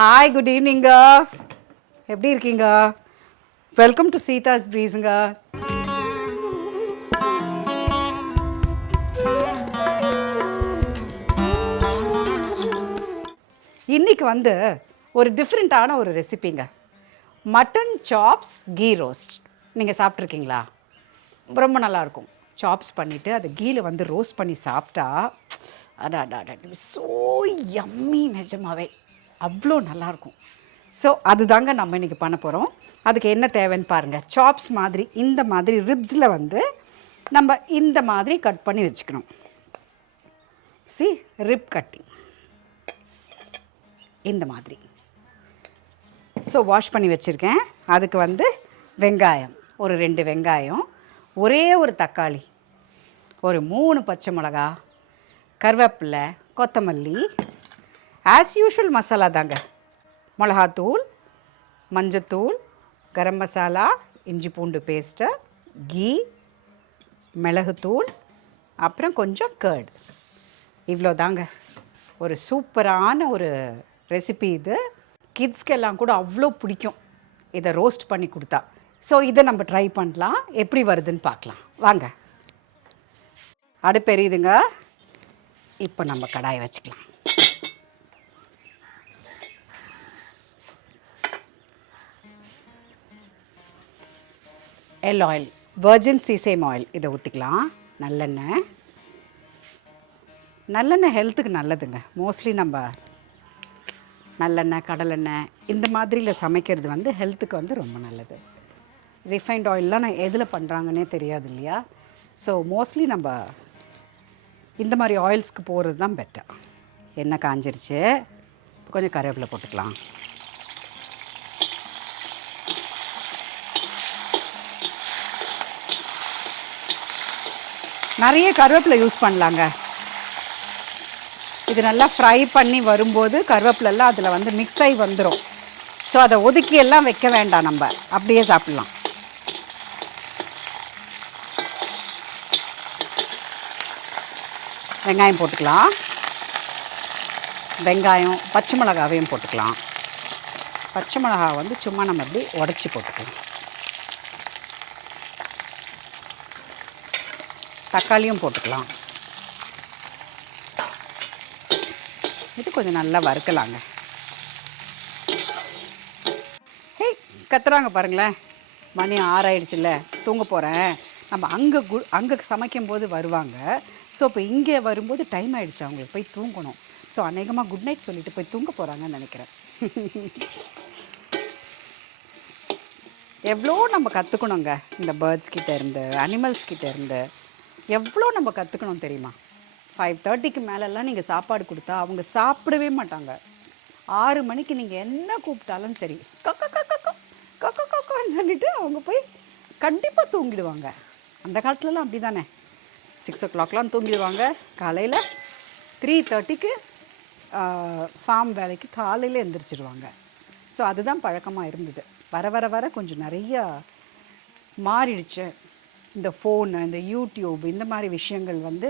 Hi, good ஈவினிங்க. எப்படி இருக்கீங்க? வெல்கம் டு சீதாஸ் ப்ரீஸுங்க. இன்னைக்கு வந்து ஒரு டிஃப்ரெண்ட்டான ஒரு ரெசிபிங்க. Mutton chops ghee roast. நீங்கள் சாப்பிட்ருக்கீங்களா? ரொம்ப நல்லாயிருக்கும். சாப்ஸ் பண்ணிவிட்டு அதை கீயில் வந்து ரோஸ்ட் பண்ணி சாப்பிட்டா ஸோ யம்மி, நிஜமாவே அவ்வளோ நல்லாயிருக்கும். ஸோ அதுதாங்க நம்ம இன்றைக்கி பண்ண போகிறோம். அதுக்கு என்ன தேவைன்னு பாருங்கள். சாப்ஸ் மாதிரி இந்த மாதிரி ரிப்ஸில் வந்து நம்ம இந்த மாதிரி கட் பண்ணி வச்சுக்கணும். ரிப் கட்டிங் இந்த மாதிரி. ஸோ வாஷ் பண்ணி வச்சுருக்கேன். அதுக்கு வந்து வெங்காயம், ஒரு 2 வெங்காயம், ஒரே ஒரு தக்காளி, ஒரு 3 பச்சை மிளகா, கருவேப்பிலை, கொத்தமல்லி, ஆஸ் யூஷுவல் மசாலா தாங்க. மிளகாத்தூள், மஞ்சத்தூள், கரம் மசாலா, இஞ்சி பூண்டு பேஸ்ட்டு, கீ, மிளகுத்தூள், அப்புறம் கொஞ்சம் கர்ட். இவ்வளோ தாங்க. ஒரு சூப்பரான ஒரு ரெசிபி இது. கிட்ஸ்க்கெல்லாம் கூட அவ்வளோ பிடிக்கும் இதை ரோஸ்ட் பண்ணி கொடுத்தா. ஸோ இதை நம்ம ட்ரை பண்ணலாம். எப்படி வருதுன்னு பார்க்கலாம் வாங்க. அடுப்பு எரியுதுங்க. இப்போ நம்ம கடாயை வச்சுக்கலாம். L oil, virgin sesame oil இதை ஊற்றிக்கலாம். நல்லெண்ணெய். நல்லெண்ணெய் ஹெல்த்துக்கு நல்லதுங்க. மோஸ்ட்லி நம்ம நல்லெண்ணெய், கடலெண்ணெய் இந்த மாதிரியில் சமைக்கிறது வந்து ஹெல்த்துக்கு வந்து ரொம்ப நல்லது. ரிஃபைண்ட் ஆயிலெலாம் நான் எதில் பண்ணுறாங்கன்னே தெரியாது இல்லையா? ஸோ மோஸ்ட்லி நம்ம இந்த மாதிரி ஆயில்ஸ்க்கு போகிறது தான் பெட்டர். எண்ணெய் காஞ்சிருச்சு. கொஞ்சம் கருவேப்பிலை போட்டுக்கலாம். நிறைய கருவேப்பிலை யூஸ் பண்ணலாங்க. இது நல்லா ஃப்ரை பண்ணி வரும்போது கருவேப்பிலெல்லாம் அதில் வந்து மிக்ஸ் ஆகி வந்துடும். ஸோ அதை ஒதுக்கி எல்லாம் வைக்க வேண்டாம், நம்ம அப்படியே சாப்பிட்லாம். வெங்காயம் போட்டுக்கலாம். வெங்காயம், பச்சை மிளகாவையும் போட்டுக்கலாம். பச்சை மிளகா வந்து சும்மா நம்ம அப்படி உடச்சி போட்டுக்கலாம். தக்காளியும் போட்டுக்கலாம். இது கொஞ்சம் நல்லா வறுக்கலாங்க. கத்துறாங்க பாருங்களேன். மணி 6 ஆயிடுச்சுல்ல, தூங்க போகிறேன். நம்ம அங்கே சமைக்கும்போது வருவாங்க. ஸோ இப்போ இங்கே வரும்போது டைம் ஆகிடுச்சு, அவங்களுக்கு போய் தூங்கணும். ஸோ அநேகமாக குட் நைட் சொல்லிட்டு போய் தூங்க போகிறாங்கன்னு நினைக்கிறேன். எவ்வளோ நம்ம கற்றுக்கணுங்க இந்த பேர்ட்ஸ் கிட்டே இருந்து, அனிமல்ஸ் கிட்டே இருந்து எவ்வளோ நம்ம கற்றுக்கணும் தெரியுமா? 5:30க்கு மேலெல்லாம் நீங்கள் சாப்பாடு கொடுத்தா அவங்க சாப்பிடவே மாட்டாங்க. 6 மணிக்கு நீங்கள் என்ன கூப்பிட்டாலும் சரி, கக்கன்னு சொல்லிவிட்டு அவங்க போய் கண்டிப்பாக தூங்கிடுவாங்க. அந்த காலத்துலலாம் அப்படி தானே. 6 o'clockலாம் தூங்கிடுவாங்க. காலையில் 3:30க்கு ஃபார்ம் வேலைக்கு காலையில் எழுந்திரிச்சிடுவாங்க. ஸோ அதுதான் பழக்கமாக இருந்தது. வர வர வர கொஞ்சம் நிறையா மாறிடுச்சு. இந்த ஃபோனு, இந்த யூடியூப், இந்த மாதிரி விஷயங்கள் வந்து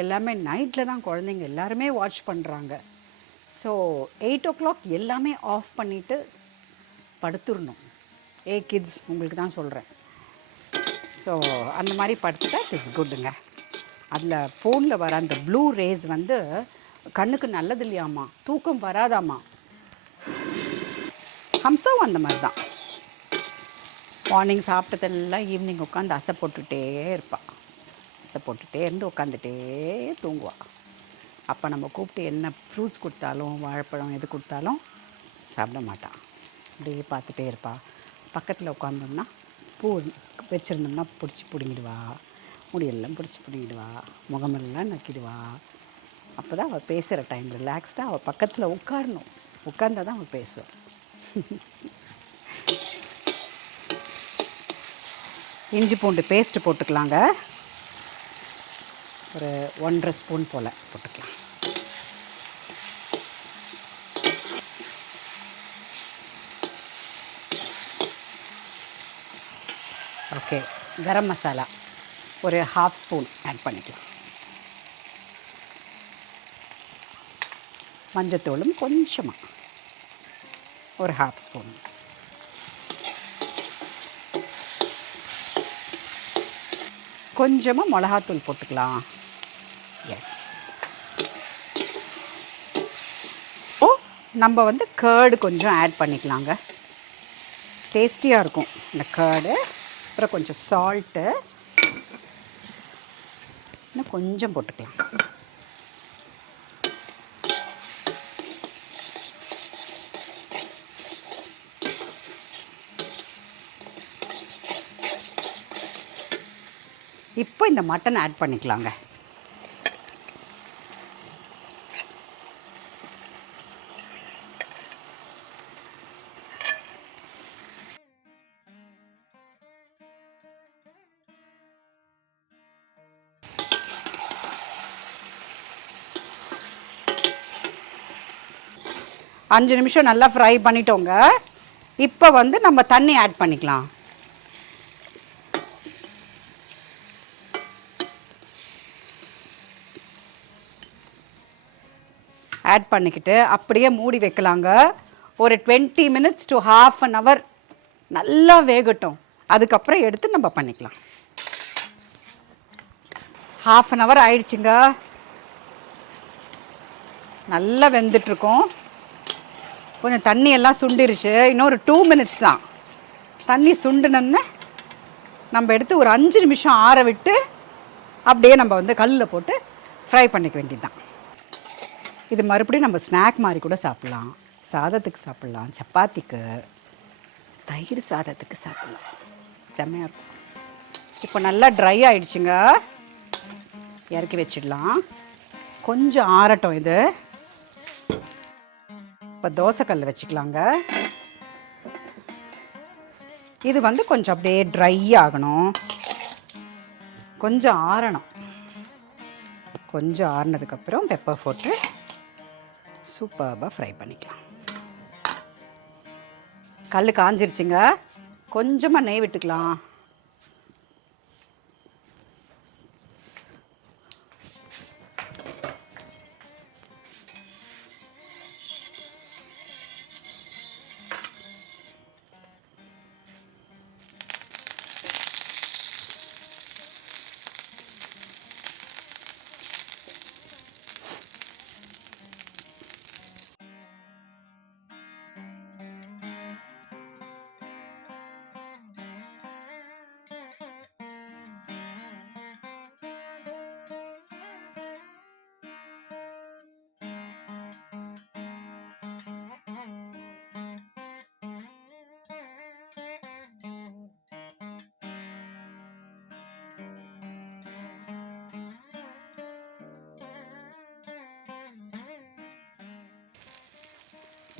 எல்லாமே நைட்டில் தான் குழந்தைங்க எல்லாருமே வாட்ச் பண்ணுறாங்க. ஸோ 8 o'clock எல்லாமே ஆஃப் பண்ணிவிட்டு படுத்துடணும். கிட்ஸ் உங்களுக்கு தான் சொல்கிறேன். ஸோ அந்த மாதிரி படுத்துட்டா இட் இஸ் குட்டுங்க. அதில் ஃபோனில் வர அந்த ப்ளூ ரேஸ் வந்து கண்ணுக்கு நல்லது இல்லையாம்மா, தூக்கம் வராதாம்மா. ஹம்சாவும் அந்த மாதிரி தான். மார்னிங் சாப்பிட்டதெல்லாம் ஈவினிங் உட்காந்து அசை போட்டுகிட்டே இருப்பாள். அசை போட்டுகிட்டே இருந்து உட்காந்துட்டே தூங்குவாள். அப்போ நம்ம கூப்பிட்டு என்ன ஃப்ரூட்ஸ் கொடுத்தாலும், வாழைப்பழம் எது கொடுத்தாலும் சாப்பிட மாட்டான். அப்படியே பார்த்துட்டே இருப்பாள். பக்கத்தில் உட்காந்தோம்னா பூ வச்சுருந்தோம்னா பிடிச்சி பிடுங்கிடுவா. முடியெல்லாம் பிடிச்சி பிடுங்கிடுவா. முகமெல்லாம் நக்கிடுவா. அப்போ தான் அவள் பேசுகிற டைம் ரிலாக்ஸ்டாக அவள் பக்கத்தில் உட்காரணும். உட்காந்தா தான் அவள் பேசும். இஞ்சி பூண்டு பேஸ்ட்டு போட்டுக்கலாங்க. ஒரு 1.5 ஸ்பூன் போல் போட்டுக்கலாம். ஓகே. கரம் மசாலா ஒரு 1/2 ஸ்பூன் ஆட் பண்ணிக்கலாம். மஞ்சத்தூளும் கொஞ்சமாக. ஒரு 1/2 ஸ்பூன். கொஞ்சமாக மிளகாத்தூள் போட்டுக்கலாம். எஸ். ஓ, நம்ம வந்து கர்டு கொஞ்சம் ஆட் பண்ணிக்கலாங்க. டேஸ்டியாக இருக்கும் இந்த கர்டு. அப்புறம் கொஞ்சம் சால்ட்டு இன்னும் கொஞ்சம் போட்டுக்கலாம். இப்போ இந்த மட்டன் ஆட் பண்ணிக்கலாங்க. அஞ்சு நிமிஷம் நல்லா ஃப்ரை பண்ணிட்டோங்க. இப்போ வந்து நம்ம தண்ணி ஆட் பண்ணிக்கலாம். ஆட் பண்ணிக்கிட்டு அப்படியே மூடி வைக்கலாங்க. ஒரு 20 minutes to half an hour நல்லா வேகட்டும். அதுக்கப்புறம் எடுத்து நம்ம பண்ணிக்கலாம். 1/2 an hour ஆயிடுச்சுங்க. நல்லா வெந்துட்டுருக்கோம். கொஞ்சம் தண்ணி எல்லாம் சுண்டிருச்சு. இன்னொரு 2 minutes தான். தண்ணி சுண்டுனன்னு நம்ம எடுத்து ஒரு 5 நிமிஷம் ஆற விட்டு அப்படியே நம்ம வந்து கல்லில் போட்டு ஃப்ரை பண்ணிக்க வேண்டியது தான். இது மறுபடியும் நம்ம ஸ்நாக் மாதிரி கூட சாப்பிட்லாம். சாதத்துக்கு சாப்பிட்லாம், சப்பாத்திக்கு, தயிர் சாதத்துக்கு சாப்பிட்லாம். செம்மையாக இருக்கும். இப்போ நல்லா ட்ரை ஆகிடுச்சுங்க. இறக்கி வச்சிடலாம். கொஞ்சம் ஆறட்டும். இது இப்போ தோசைக்கல் வச்சுக்கலாங்க. இது வந்து கொஞ்சம் அப்படியே ட்ரை ஆகணும். கொஞ்சம் ஆறணும். கொஞ்சம் ஆறினதுக்கப்புறம் பெப்பர் போட்டு சூப்பராக ஃப்ரை பண்ணிக்கலாம். கல் காஞ்சிருச்சுங்க. கொஞ்சமாக நெய் விட்டுக்கலாம்.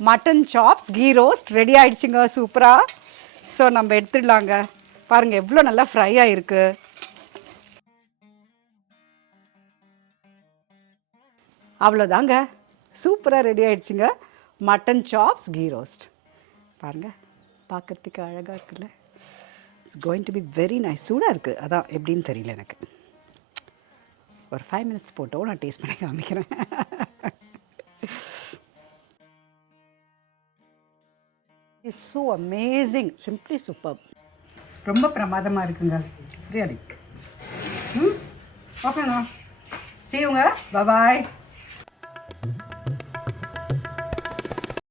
Mutton chops ghee roast ready ஆகிடுச்சுங்க. சூப்பராக. ஸோ நம்ம எடுத்துடலாங்க. பாருங்கள் எவ்வளோ நல்லா ஃப்ரை ஆகிருக்கு. அவ்வளோதாங்க. சூப்பராக ரெடி ஆகிடுச்சுங்க மட்டன் சாப்ஸ் கீ ரோஸ்ட். பாருங்கள் பார்க்குறதுக்கு அழகாக இருக்குல்ல. It's going to be very nice. சூடாக இருக்குது, அதான் எப்படின்னு தெரியல எனக்கு. ஒரு 5 minutes போட்டோம். நான் டேஸ்ட் பண்ணி காமிக்கிறேன். It's so amazing. Simply super. ரொம்ப பிரமாதமாக இருக்குங்க. ரியலி. ஓகேங்க. see you. Bye bye.